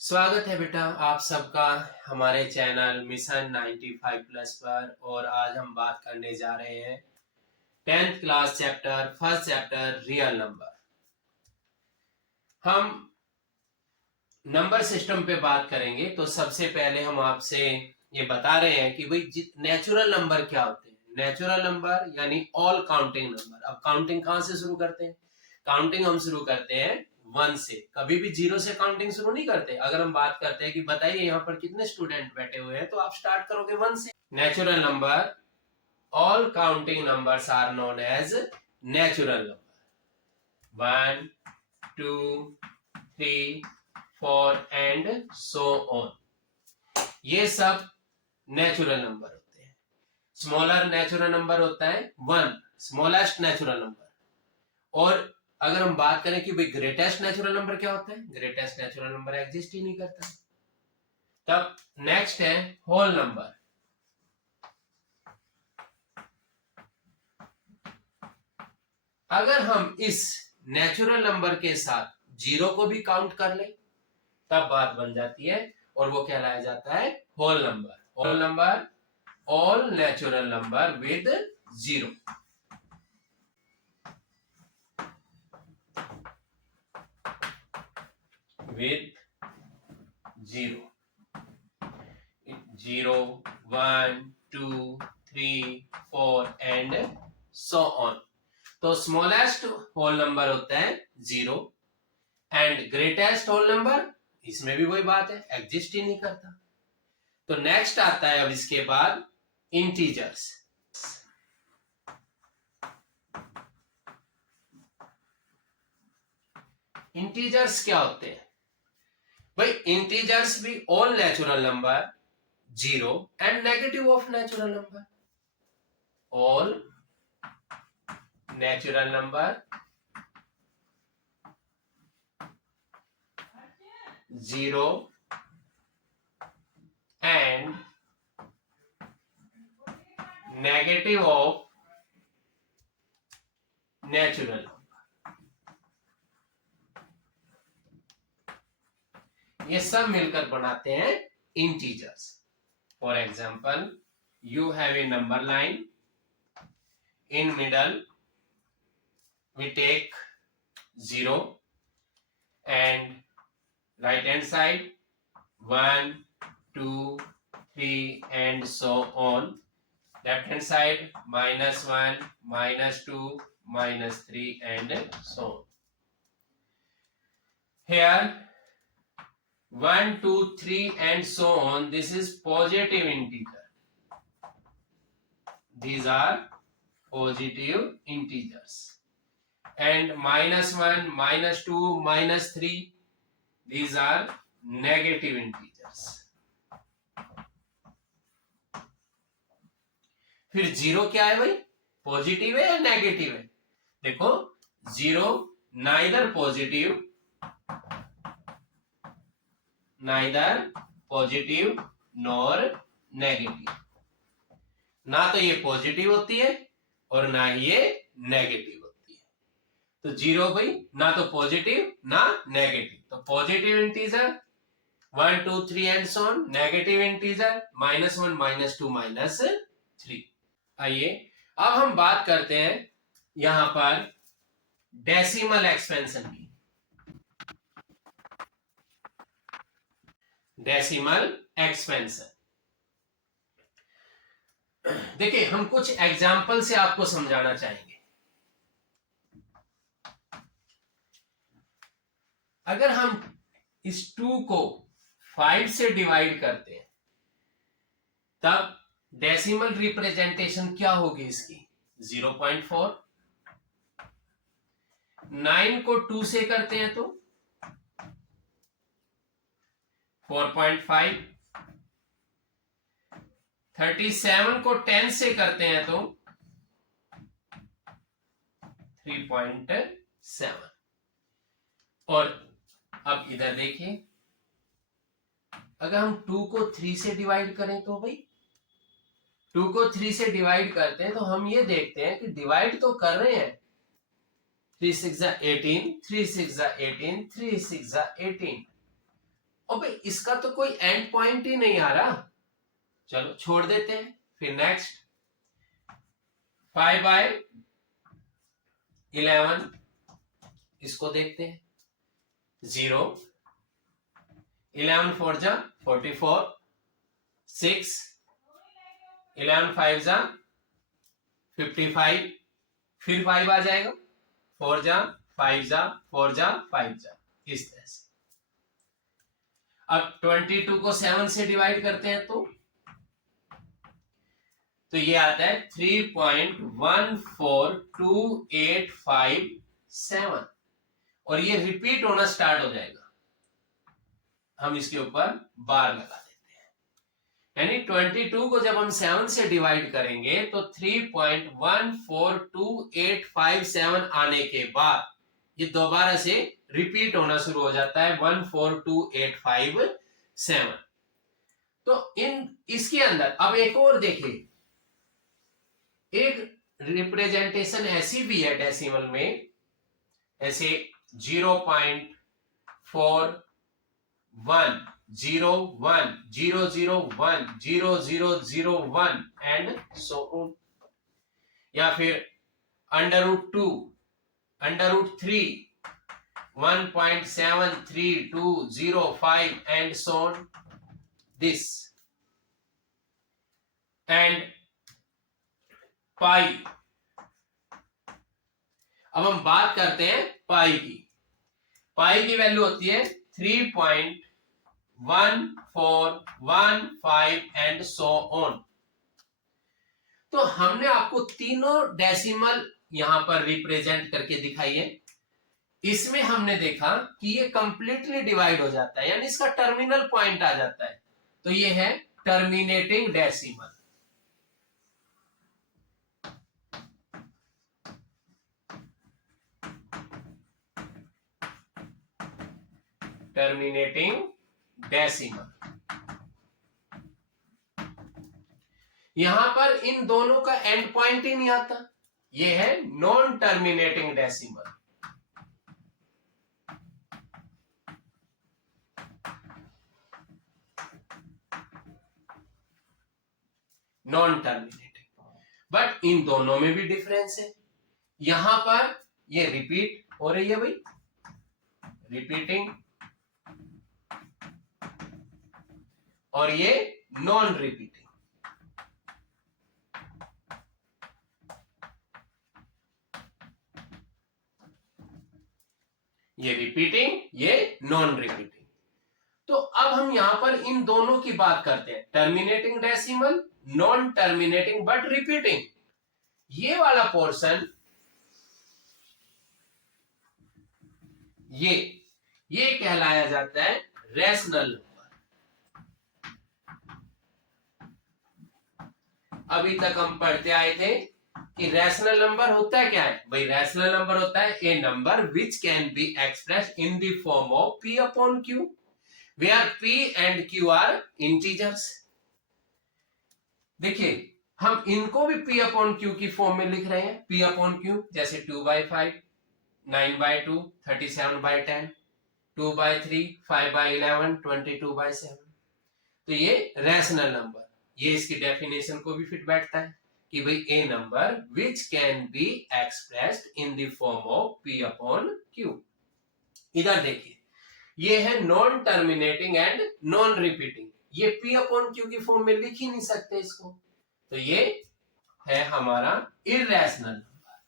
स्वागत है बेटा आप सबका हमारे चैनल मिशन 95 प्लस पर। और आज हम बात करने जा रहे हैं 10th class chapter first chapter real number. हम नंबर सिस्टम पे बात करेंगे। तो सबसे पहले हम आपसे ये बता रहे हैं कि भाई नेचुरल नंबर क्या होते हैं। नेचुरल नंबर यानी ऑल काउंटिंग नंबर। अब काउंटिंग कहां से शुरू करते हैं? काउंटिंग हम शुरू करते हैं 1 से, कभी भी 0 से काउंटिंग शुरू नहीं करते। अगर हम बात करते हैं कि बताइए यहाँ पर कितने स्टूडेंट बैठे हुए हैं, तो आप स्टार्ट करोगे 1 से। Natural number, all counting numbers are known as natural number. 1 2 3 4 and so on, ये सब नेचुरल नंबर होते हैं। स्मॉलर नेचुरल नंबर होता है 1, स्मॉलेस्ट नेचुरल नंबर। और अगर हम बात करें कि भाई ग्रेटेस्ट नेचुरल नंबर क्या होता है, ग्रेटेस्ट नेचुरल नंबर एग्जिस्ट ही नहीं करता। तब नेक्स्ट है होल नंबर। अगर हम इस नेचुरल नंबर के साथ 0 को भी काउंट कर ले तब बात बन जाती है और वो कहलाया जाता है whole number. Whole number, all natural number with 0। with 0, 0 1 2 3 4 and so on। तो स्मॉलेस्ट होल नंबर होता है 0 एंड ग्रेटेस्ट होल नंबर, इसमें भी वही बात है, एग्जिस्ट ही नहीं करता। तो नेक्स्ट आता है अब इसके बाद इंटीजर्स। इंटीजर्स क्या होते हैं भाई? इंटीजर्स भी all natural number 0 and negative of natural number. All natural number 0 and negative of natural number. ये सब मिलकर बनाते हैं integers. For example, you have a number line, in middle we take 0 and right hand side 1 2 3 and so on, left hand side -1 -2 -3 and so on. Here 1 2 3 and so on, this is positive integer. These are positive integers. And -1 -2 -3, these are negative integers. फिर 0 क्या है भाई? Positive है या negative है? देखो 0 neither positive nor negative. ना तो ये पॉजिटिव होती है और ना ही ये नेगेटिव होती है। तो 0 भाई ना तो पॉजिटिव ना नेगेटिव। तो positive integer 1 2 3 and so on, negative integer -1 -2 -3। आइए अब हम बात करते हैं यहां पर डेसिमल एक्सपेंशन की। डेसिमल एक्सपेंशन, देखिए हम कुछ एग्जाम्पल से आपको समझाना चाहेंगे। अगर हम इस 2 को 5 से डिवाइड करते हैं तब डेसिमल रिप्रेजेंटेशन क्या होगी इसकी? 0.4। 9 को 2 से करते हैं तो 4.5। 37 को 10 से करते हैं तो 3.7। और अब इधर देखिए, अगर हम 2 को 3 से डिवाइड करें तो भाई 2 को 3 से डिवाइड करते हैं तो हम ये देखते हैं कि डिवाइड तो कर रहे हैं। 3 6 18, 3 6 18, 3 6 18, और भाई इसका तो कोई एंड पॉइंट ही नहीं आ रहा, चलो छोड़ देते हैं। फिर नेक्स्ट 5/11 इसको देखते हैं। 0, 11 4 जा 44, 6, 11 5 जा 55, फिर 5 आ जाएगा, 4 जा 5 जा 4 जा 5 जा, इस तरह से। अब 22 को 7 से डिवाइड करते हैं तो ये आता है 3.14285 और ये रिपीट होना स्टार्ट हो जाएगा। हम इसके ऊपर बार लगा देते हैं, यानी 22 को जब हम 7 से डिवाइड करेंगे तो 3.142857 आने के बाद ये दोबारा से रिपीट होना शुरू हो जाता है 142857। तो इसके अंदर अब एक और देखिए, एक रिप्रेजेंटेशन ऐसी भी है डेसिमल में, ऐसे 0.41 01 001 0001 एंड सो ऑन, या फिर √2 √3 1.73205 and so on this, and pi. अब हम बात करते हैं पाई की। पाई की वैल्यू होती है 3.1415 एंड सो ऑन। तो हमने आपको तीनों डेसिमल यहां पर रिप्रेजेंट करके दिखाई है। इसमें हमने देखा कि ये कंप्लीटली डिवाइड हो जाता है, यानी इसका टर्मिनल पॉइंट आ जाता है, तो ये है टर्मिनेटिंग डेसिमल। टर्मिनेटिंग डेसिमल, यहां पर इन दोनों का एंड पॉइंट ही नहीं आता, ये है non terminating decimal. Non terminating, but in दोनों में भी डिफरेंस है। यहां पर ये रिपीट हो रही है भाई, रिपीटिंग, और ये नॉन रिपीटिंग। ये रिपीटिंग, ये नॉन रिपीटिंग। तो अब हम यहां पर इन दोनों की बात करते हैं, terminating decimal, non terminating but repeating. ये वाला पोर्शन, ये कहलाया जाता है रैशनल नंबर। अभी तक हम पढ़ते आए थे कि रैशनल नंबर होता है क्या है भाई? रैशनल नंबर होता है a number which can be expressed in the form of p upon q, where p and q are integers. देखिए हम इनको भी p अपॉन q की फॉर्म में लिख रहे हैं, p अपॉन q, जैसे 2/5, 9/2, 37/10, 2/3, 5/11, 22/7। तो ये रैशनल नंबर, ये इसकी डेफिनेशन को भी फिट बैठता है कि भाई a number which can be expressed in the form of p upon q। इधर देखिए, ये है non terminating and non repeating, ये p अपॉन q की फॉर्म में लिख ही नहीं सकते इसको, तो ये है हमारा irrational number,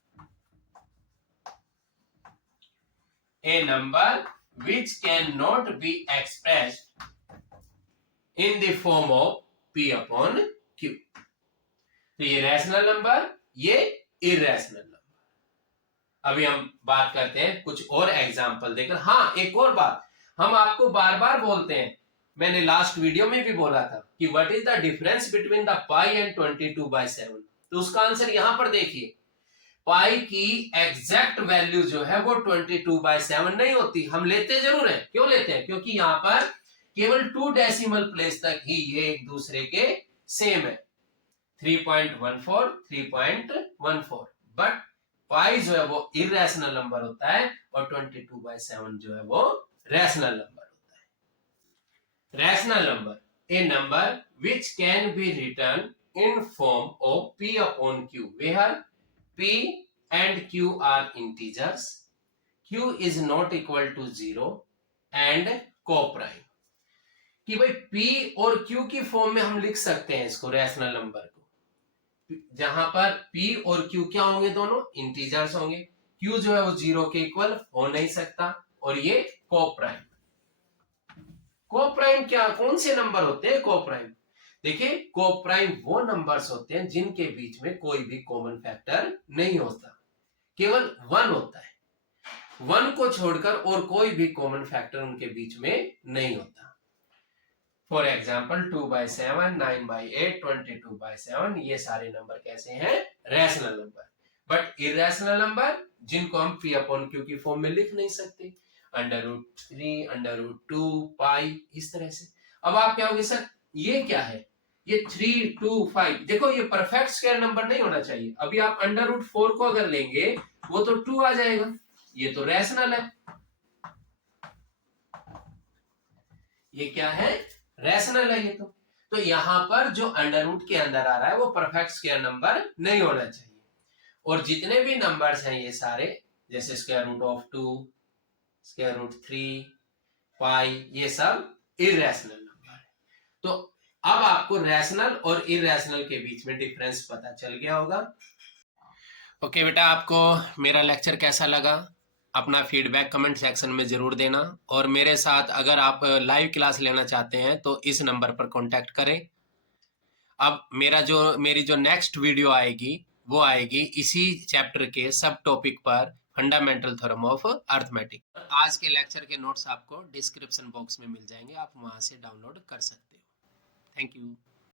A number which can not be expressed in the form of p upon q। तो ये रैशनल नंबर, ये इररेशनल नंबर। अभी हम बात करते हैं कुछ और एग्जांपल देकर। हाँ, एक और बात हम आपको बार बार बोलते हैं, मैंने लास्ट वीडियो में भी बोला था कि what is the difference between the pi and 22/7। तो उसका आंसर यहां पर देखिए, पाई की एग्जैक्ट वैल्यू जो है वो 22/7 नहीं होती। हम लेते जरूर है, क्यों लेते हैं? क्योंकि यहां पर केवल 2 डेसिमल प्लेस तक ही ये एक दूसरे के सेम है, 3.14 3.14, बट पाई जो है वो इररेशनल नंबर होता है और 22/7 जो है वो रैशनल नंबर होता है। rational number, a number which can be written in form of p upon q, where p and q are integers, q is not equal to 0 and coprime। कि भाई p और q की form में हम लिख सकते हैं इसको रैशनल नंबर को, जहां पर p और q क्या होंगे, दोनों इंटीजर्स होंगे, q जो है वो 0 के इक्वल हो नहीं सकता, और ये कोप्राइम। कोप्राइम क्या, कौन से नंबर होते हैं कोप्राइम? देखिए कोप्राइम वो नंबर्स होते हैं जिनके बीच में कोई भी कॉमन फैक्टर नहीं होता, केवल 1 होता है, 1 को छोड़कर और कोई भी कॉमन फैक्टर उनके बीच में नहीं होता। फॉर एग्जाम्पल 2/7, 9/8, 22/7, ये सारे नंबर कैसे हैं, rational number. But irrational number जिनको हम p अपॉन q की फॉर्म में लिख नहीं सकते, √3, √2, पाई, इस तरह से। अब आप क्या होगे, सर ये क्या है, ये 3, 2, 5, देखो ये परफेक्ट स्क्वायर नंबर नहीं होना चाहिए। अभी आप √4 को अगर लेंगे वो तो 2 आ जाएगा, ये तो रैशनल है, ये क्या है, रैशनल है ये तो यहां पर जो अंडर रूट के अंदर आ रहा है वो परफेक्ट स्क्वायर नंबर नहीं होना चाहिए। और जितने भी नंबर्स हैं ये सारे, जैसे √2, √3, पाई, ये सब इरेशनल नंबर है। तो अब आपको रैशनल और इरेशनल के बीच में डिफरेंस पता चल गया होगा। ओके बेटा, आपको मेरा लेक्चर कैसा लगा, अपना फीडबैक कमेंट सेक्शन में जरूर देना, और मेरे साथ अगर आप लाइव क्लास लेना चाहते हैं तो इस नंबर पर कांटेक्ट करें। अब मेरी जो नेक्स्ट वीडियो आएगी वो आएगी इसी चैप्टर के सब टॉपिक पर, फंडामेंटल थ्योरम ऑफ अर्थमेटिक। आज के लेक्चर के नोट्स आपको डिस्क्रिप्शन बॉक्स में मिल जाएंगे, आप वहां से डाउनलोड कर सकते हो। Thank you.